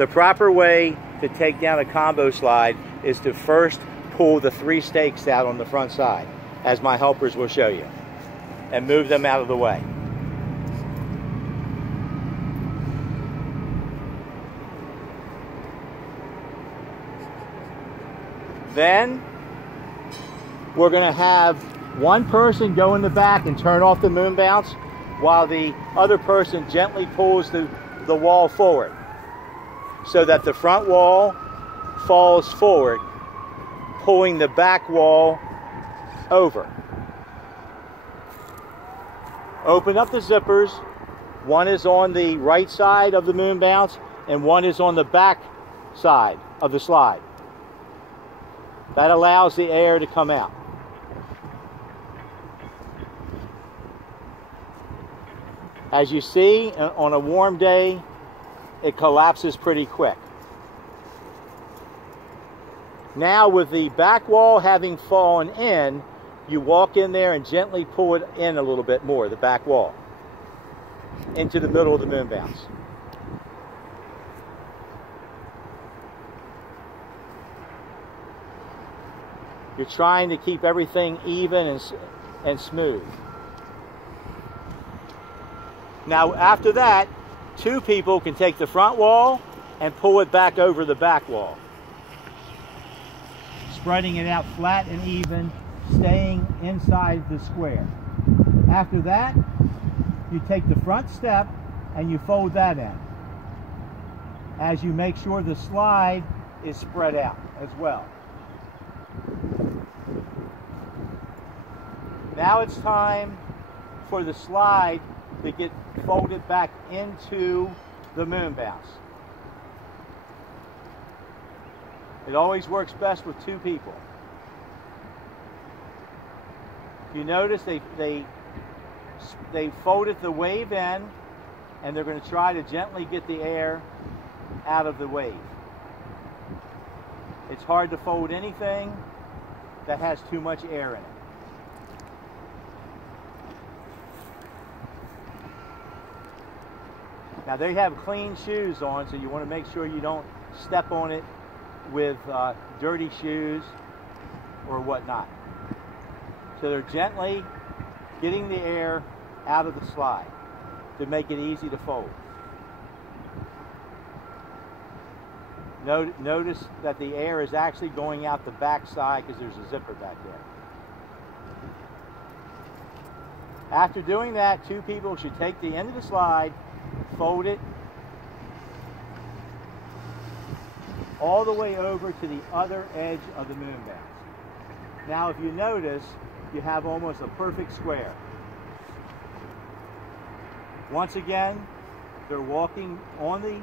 The proper way to take down a combo slide is to first pull the 3 stakes out on the front side, as my helpers will show you, and move them out of the way. Then we're going to have one person go in the back and turn off the moon bounce while the other person gently pulls the wall forward so that the front wall falls forward, pulling the back wall over. Open up the zippers. One is on the right side of the moon bounce and one is on the back side of the slide. That allows the air to come out. As you see, on a warm day, it collapses pretty quick. Now, with the back wall having fallen in, you walk in there and gently pull it in a little bit more, the back wall, into the middle of the moon bounce. You're trying to keep everything even and smooth. Now, after that, 2 people can take the front wall and pull it back over the back wall, spreading it out flat and even, staying inside the square. After that, you take the front step and you fold that in, as you make sure the slide is spread out as well. Now it's time for the slide to get folded back into the moon bounce. It always works best with 2 people. If you notice, they folded the wave in, and they're going to try to gently get the air out of the wave. It's hard to fold anything that has too much air in it. Now, they have clean shoes on, so you want to make sure you don't step on it with dirty shoes or whatnot. So they're gently getting the air out of the slide to make it easy to fold. Notice that the air is actually going out the back side because there's a zipper back there. After doing that, 2 people should take the end of the slide, fold it all the way over to the other edge of the moon bounce. Now, if you notice, you have almost a perfect square. Once again, they're walking on the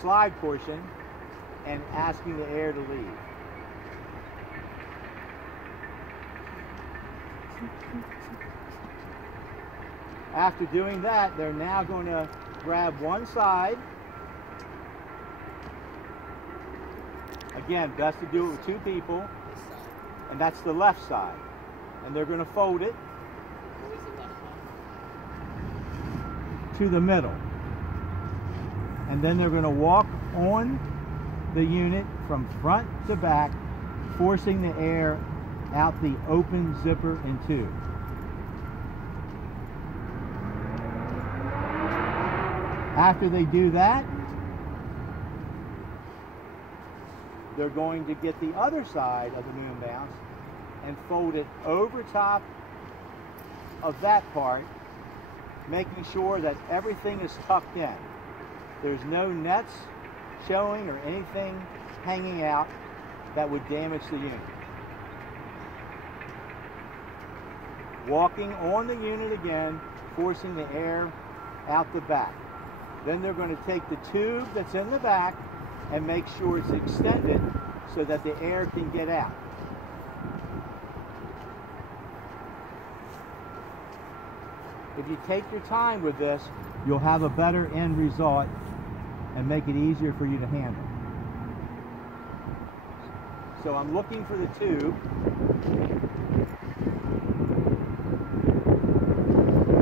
slide portion and asking the air to leave. After doing that, they're now going to grab one side. Again, best to do it with 2 people, and that's the left side. And they're going to fold it to the middle. And then they're going to walk on the unit from front to back, forcing the air out the open zipper and tube. After they do that, they're going to get the other side of the moon bounce and fold it over top of that part, making sure that everything is tucked in. There's no nets showing or anything hanging out that would damage the unit. Walking on the unit again, forcing the air out the back. Then they're going to take the tube that's in the back and make sure it's extended so that the air can get out. If you take your time with this, you'll have a better end result and make it easier for you to handle. So I'm looking for the tube.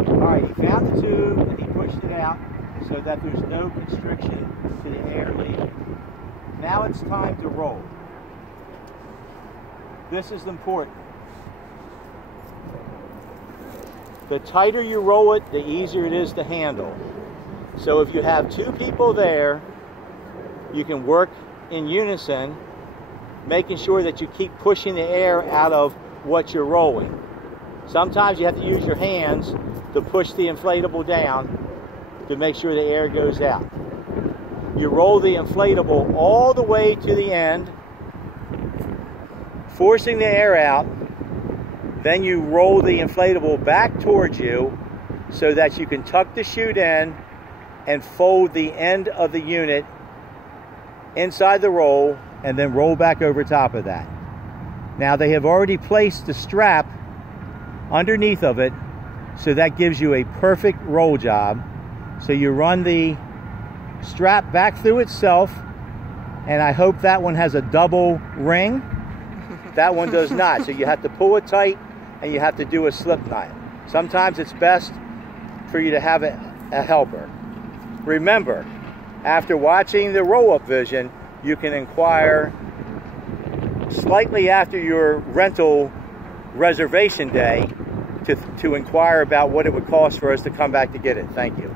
All right, he found the tube and he pushed it out. so that there's no constriction to the air leaving. Now it's time to roll. This is important. The tighter you roll it, the easier it is to handle. So if you have two people there, you can work in unison, making sure that you keep pushing the air out of what you're rolling. Sometimes you have to use your hands to push the inflatable down to make sure the air goes out. You roll the inflatable all the way to the end, forcing the air out. Then you roll the inflatable back towards you so that you can tuck the chute in and fold the end of the unit inside the roll and then roll back over top of that. Now they have already placed the strap underneath of it, so that gives you a perfect roll job. So you run the strap back through itself, and I hope that one has a double ring. That one does not, so you have to pull it tight and you have to do a slip knot. Sometimes it's best for you to have a helper. Remember, after watching the roll-up vision, you can inquire slightly after your rental reservation day to inquire about what it would cost for us to come back to get it. Thank you.